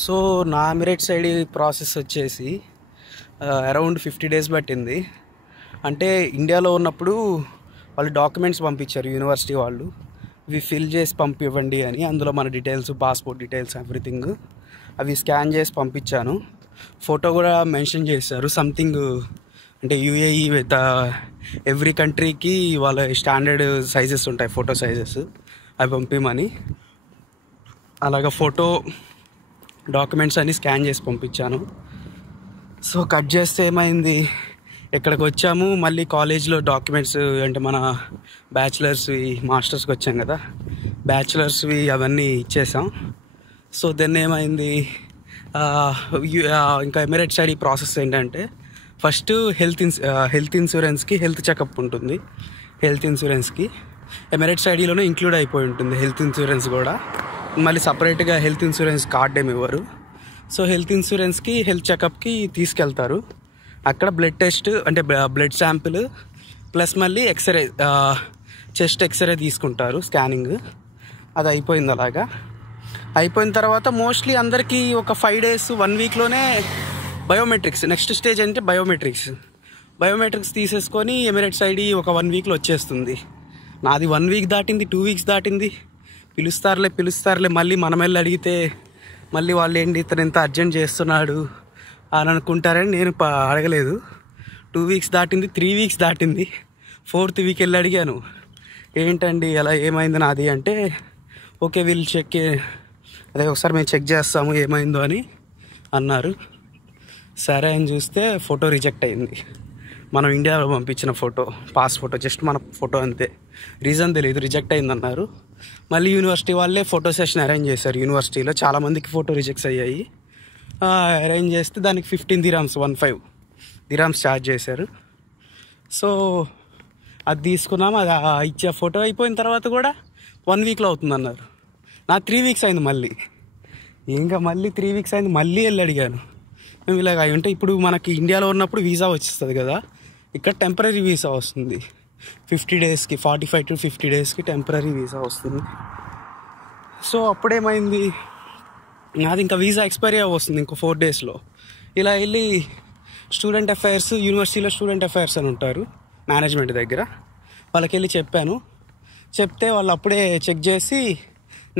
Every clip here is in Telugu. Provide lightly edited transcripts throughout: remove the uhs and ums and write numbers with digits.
సో నా ఎమిరేట్స్ ఐడి ప్రాసెస్ వచ్చేసి అరౌండ్ 50 days పట్టింది. అంటే ఇండియాలో ఉన్నప్పుడు వాళ్ళు డాక్యుమెంట్స్ పంపించారు యూనివర్సిటీ వాళ్ళు, ఇవి ఫిల్ చేసి పంపివ్వండి అని. అందులో మన డీటెయిల్స్, పాస్పోర్ట్ డీటెయిల్స్, ఎవ్రీథింగ్ అవి స్కాన్ చేసి పంపించాను. ఫోటో కూడా మెన్షన్ చేశారు సంథింగ్, అంటే యూఏఈ విత్ ఎవ్రీ కంట్రీకి వాళ్ళ స్టాండర్డ్ సైజెస్ ఉంటాయి, ఫోటో సైజెస్, అవి పంపిమని. అలాగా ఫోటో డాక్యుమెంట్స్ అన్నీ స్కాన్ చేసి పంపించాను. సో కట్ చేస్తే ఏమైంది, ఇక్కడికి వచ్చాము, మళ్ళీ కాలేజ్లో డాక్యుమెంట్స్ అంటే మన బ్యాచిలర్స్వి, మాస్టర్స్కి వచ్చాం కదా, బ్యాచిలర్స్వి అవన్నీ ఇచ్చేసాం. సో దెన్ ఏమైంది, ఇంకా ఎమిరేట్స్ ఐడి ప్రాసెస్ ఏంటంటే ఫస్ట్ హెల్త్ ఇన్సూరెన్స్కి హెల్త్ చెకప్ ఉంటుంది. హెల్త్ ఇన్సూరెన్స్కి ఎమిరేట్స్ ఐడిలోనే ఇంక్లూడ్ అయిపోయి ఉంటుంది హెల్త్ ఇన్సూరెన్స్ కూడా. మళ్ళీ సపరేట్గా హెల్త్ ఇన్సూరెన్స్ కార్డ్ ఏమి ఇవ్వరు. సో హెల్త్ ఇన్సూరెన్స్కి హెల్త్ చెకప్కి తీసుకెళ్తారు. అక్కడ బ్లడ్ టెస్ట్ అంటే బ్లడ్ శాంపిల్ ప్లస్ మళ్ళీ ఎక్స్రే, చెస్ట్ ఎక్స్రే తీసుకుంటారు, స్కానింగ్. అది అయిపోయింది. అలాగా అయిపోయిన తర్వాత మోస్ట్లీ అందరికీ ఒక 5 days 1 weekలోనే బయోమెట్రిక్స్, నెక్స్ట్ స్టేజ్ అంటే బయోమెట్రిక్స్ తీసేసుకొని ఎమిరేట్స్ ఐడి ఒక 1 weekలో వచ్చేస్తుంది. నాది 1 week దాటింది, 2 weeks దాటింది. పిలుస్తారులే మళ్ళీ మనం వెళ్ళి అడిగితే మళ్ళీ వాళ్ళు ఏంటి ఇతను ఎంత అర్జెంట్ చేస్తున్నాడు అని అనుకుంటారని నేను అడగలేదు. 2 weeks దాటింది, 3 weeks దాటింది. 4th week వెళ్ళి అడిగాను, ఏంటండి అలా ఏమైంది నాది అంటే, ఓకే వీళ్ళు అదే ఒకసారి మేము చెక్ చేస్తాము ఏమైందో అని అన్నారు. సరే అని చూస్తే ఫోటో రిజెక్ట్ అయింది. మనం ఇండియాలో పంపించిన ఫోటో, పాస్ ఫోటో, జస్ట్ మన ఫోటో అంతే, రీజన్ తెలియదు, రిజెక్ట్ అయిందన్నారు. మళ్ళీ యూనివర్సిటీ వాళ్ళే ఫోటో సెషన్ అరేంజ్ చేశారు. యూనివర్సిటీలో చాలామందికి ఫోటో రిజెక్ట్స్ అయ్యాయి. అరేంజ్ చేస్తే దానికి 15 dirhams ఛార్జ్ చేశారు. సో అది తీసుకున్నాము. అది ఇచ్చే ఫోటో అయిపోయిన తర్వాత కూడా 1 weekలో అవుతుందన్నారు. నా 3 weeks అయింది. మళ్ళీ 3 weeks అయింది. మళ్ళీ వెళ్ళి అడిగాను, మేము ఇలాగ అంటే ఇప్పుడు మనకి ఇండియాలో ఉన్నప్పుడు వీసా వచ్చేస్తుంది కదా, ఇక్కడ టెంపరీ వీసా వస్తుంది. 50 daysకి, 45 to 50 daysకి టెంపరీ వీసా వస్తుంది. సో అప్పుడేమైంది, నాది ఇంకా వీసా ఎక్స్పైరీ వస్తుంది ఇంకో 4 daysలో. ఇలా వెళ్ళి స్టూడెంట్ అఫైర్స్, యూనివర్సిటీలో స్టూడెంట్ అఫైర్స్ అని ఉంటారు మేనేజ్మెంట్ దగ్గర, వాళ్ళకి వెళ్ళి చెప్పాను. చెప్తే వాళ్ళు అప్పుడే చెక్ చేసి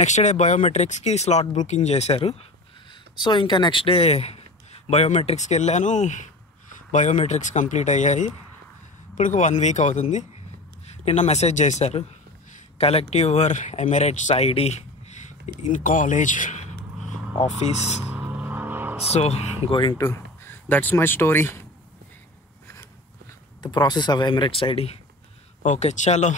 నెక్స్ట్ డే బయోమెట్రిక్స్కి స్లాట్ బుకింగ్ చేశారు. సో ఇంకా నెక్స్ట్ డే బయోమెట్రిక్స్కి వెళ్ళాను. బయోమెట్రిక్స్ కంప్లీట్ అయ్యాయి. ఇప్పుడు 1 week అవుతుంది. నిన్న మెసేజ్ చేశారు, collect your Emirates ID in college office. So going to, that's my story, the process of Emirates ID. Okay చలో.